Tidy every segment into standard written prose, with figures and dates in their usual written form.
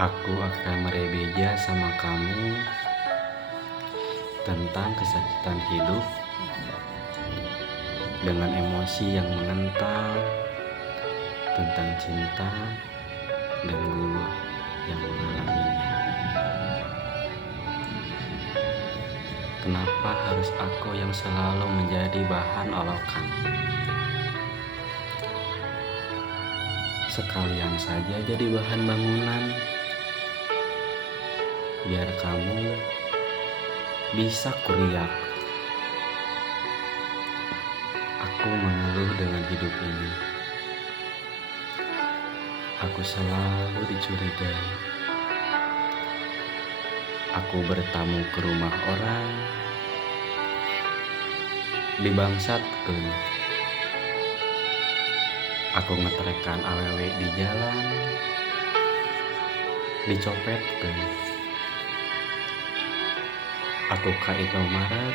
Aku akan merebeja sama kamu tentang kesakitan hidup dengan emosi yang mengental tentang cinta dan gua yang mengalaminya. Kenapa harus aku yang selalu menjadi bahan olokan? Sekalian saja jadi bahan bangunan, biar kamu bisa kuriak. Aku mengeluh dengan hidup ini. Aku selalu dicurigai. Aku bertamu ke rumah orang, dibangsatkeun. Aku ngetrekan awewe di jalan, dicopetkeun. Aku ka Indomaret,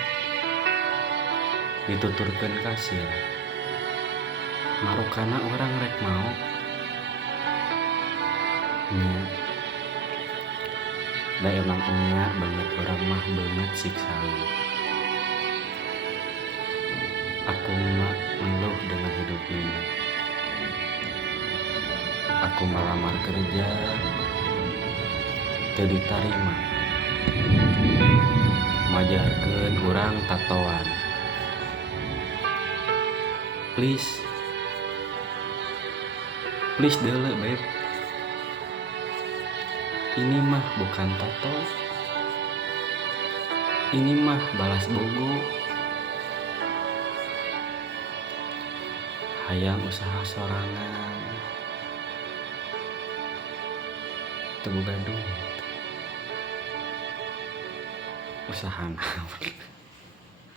dituturkeun kasir. Marukana orang rek mau. Nya, da emang enya banget orang mah banget siksaan. Aku mah ngeluh dengan hidup ini. Aku melamar kerja, teu ditarima. Majarkeun urang tatoan. Please deuleu beb. Ini mah bukan tato. Ini mah balas bogo. Hayang usaha sorangan. Teu boga duit. Usaha naon?